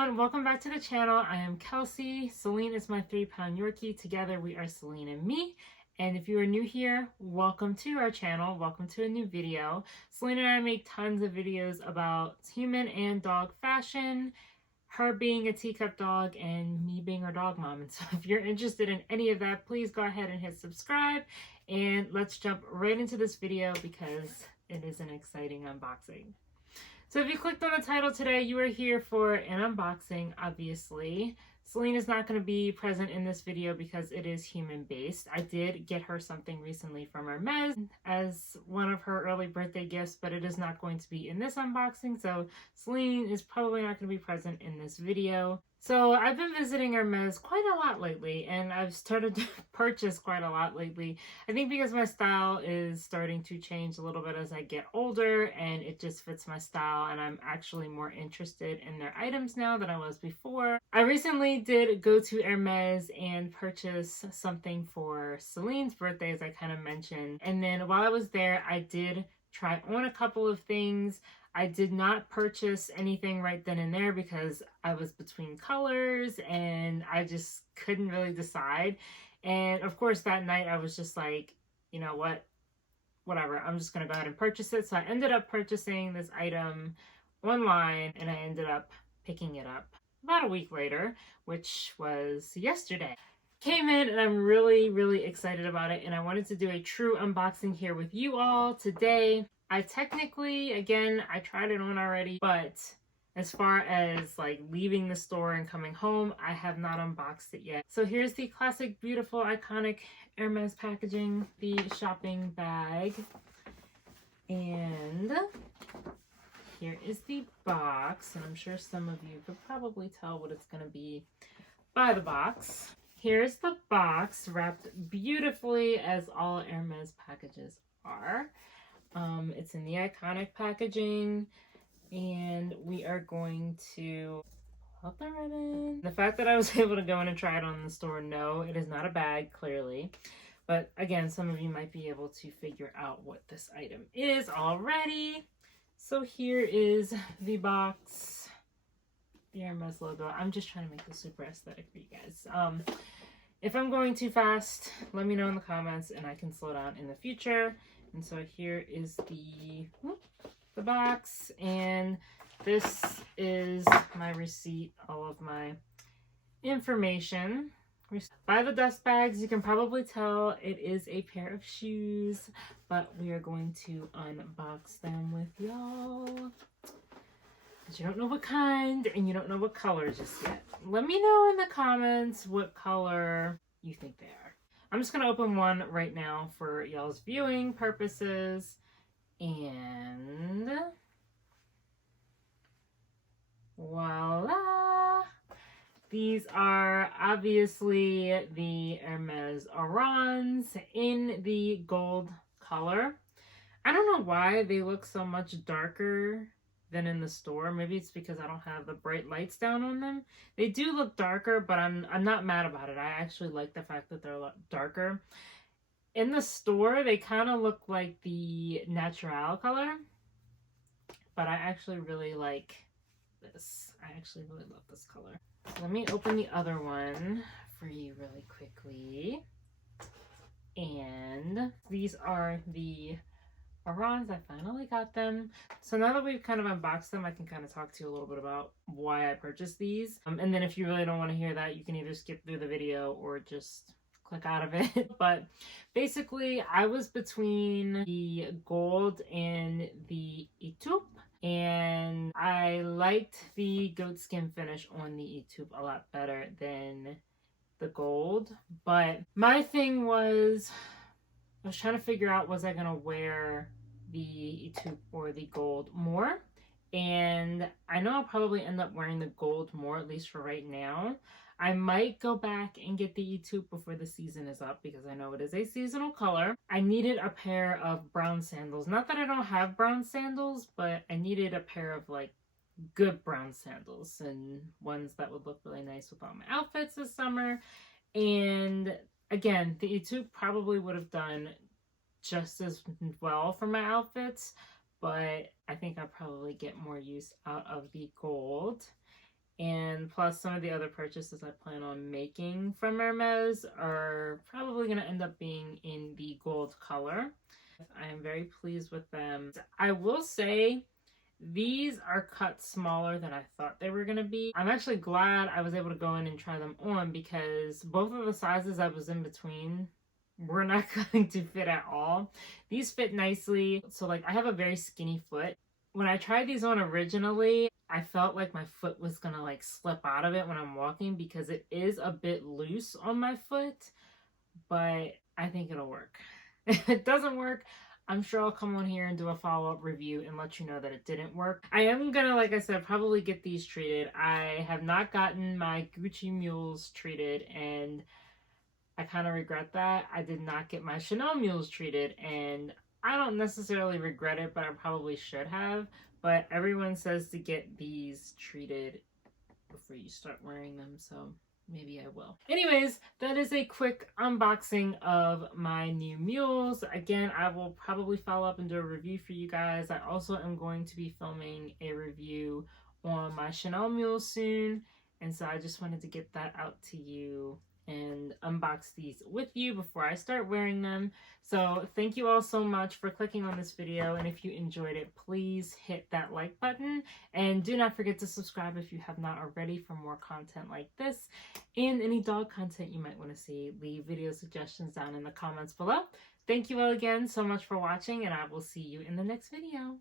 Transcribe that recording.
everyone, welcome back to the channel. I am Kelsey. Céline is my 3-pound Yorkie. Together we are Céline and me. And if you are new here, welcome to our channel. Welcome to a new video. Céline and I make tons of videos about human and dog fashion, her being a teacup dog and me being her dog mom. And so if you're interested in any of that, please go ahead and hit subscribe. And let's jump right into this video because it is an exciting unboxing. So if you clicked on the title today, you are here for an unboxing, obviously. Céline is not going to be present in this video because it is human-based. I did get her something recently from Hermes as one of her early birthday gifts, but it is not going to be in this unboxing, so Céline is probably not going to be present in this video. So I've been visiting Hermes quite a lot lately, and I've started to purchase quite a lot lately. I think because my style is starting to change a little bit as I get older, and it just fits my style, and I'm actually more interested in their items now than I was before. I recently did go to Hermes and purchase something for Celine's birthday, as I kind of mentioned. And then while I was there, I did try on a couple of things. I did not purchase anything right then and there because I was between colors and I just couldn't really decide. And of course that night I was just like, you know what, whatever, I'm just going to go ahead and purchase it. So I ended up purchasing this item online and I ended up picking it up about a week later, which was yesterday. Came in and I'm really excited about it, and I wanted to do a true unboxing here with you all today. I technically, again, I tried it on already, but as far as like leaving the store and coming home, I have not unboxed it yet. So here's the classic, beautiful, iconic Hermes packaging, the shopping bag. And here is the box, and I'm sure some of you could probably tell what it's going to be by the box. Here's the box, wrapped beautifully as all Hermes packages are. It's in the iconic packaging, and we are going to pull out the ribbon. The fact that I was able to go in and try it on in the store, no, it is not a bag, clearly. But again, some of you might be able to figure out what this item is already. So here is the box, the Hermes logo. I'm just trying to make this super aesthetic for you guys. If I'm going too fast, let me know in the comments and I can slow down in the future. And so here is the box, and this is my receipt, all of my information. By the dust bags, you can probably tell it is a pair of shoes, but we are going to unbox them with y'all. Because you don't know what kind and you don't know what color just yet. Let me know in the comments what color you think they are. I'm just going to open one right now for y'all's viewing purposes. And voila! These are obviously the Hermes Orans in the gold color. I don't know why they look so much darker than in the store. Maybe it's because I don't have the bright lights down on them. They do look darker, but I'm not mad about it. I actually like the fact that they're a lot darker. In the store, they kind of look like the natural color, but I actually really like this. I actually really love this color. So let me open the other one for you really quickly. And these are the Orans. I finally got them. So now that we've kind of unboxed them, I can kind of talk to you a little bit about why I purchased these. And then if you really don't want to hear that, you can either skip through the video or just click out of it. But basically, I was between the gold and the Etoupe, and I liked the goatskin finish on the Etoupe a lot better than the gold. But my thing was, I was trying to figure out, was I going to wear the Etoupe or the gold more? And I know I'll probably end up wearing the gold more, at least for right now. I might go back and get the Etoupe before the season is up because I know it is a seasonal color. I needed a pair of brown sandals. Not that I don't have brown sandals, but I needed a pair of like good brown sandals and ones that would look really nice with all my outfits this summer. And again, the Etoupe probably would have done just as well for my outfits, but I think I'll probably get more use out of the gold. And plus some of the other purchases I plan on making from Hermes are probably going to end up being in the gold color. I am very pleased with them. I will say these are cut smaller than I thought they were going to be. I'm actually glad I was able to go in and try them on because both of the sizes I was in between were not going to fit at all. These fit nicely. So like I have a very skinny foot. When I tried these on originally, I felt like my foot was gonna like slip out of it when I'm walking because it is a bit loose on my foot, but I think it'll work. If it doesn't work, I'm sure I'll come on here and do a follow-up review and let you know that it didn't work. I am gonna, like I said, probably get these treated. I have not gotten my Gucci mules treated, and I kind of regret that. I did not get my Chanel mules treated, and I don't necessarily regret it, but I probably should have. But everyone says to get these treated before you start wearing them, so maybe I will. Anyways, that is a quick unboxing of my new mules. Again, I will probably follow up and do a review for you guys. I also am going to be filming a review on my Chanel mules soon, and so I just wanted to get that out to you and unbox these with you before I start wearing them. So thank you all so much for clicking on this video, and if you enjoyed it, please hit that like button and do not forget to subscribe if you have not already for more content like this and any dog content you might want to see. Leave video suggestions down in the comments below. Thank you all again so much for watching, and I will see you in the next video.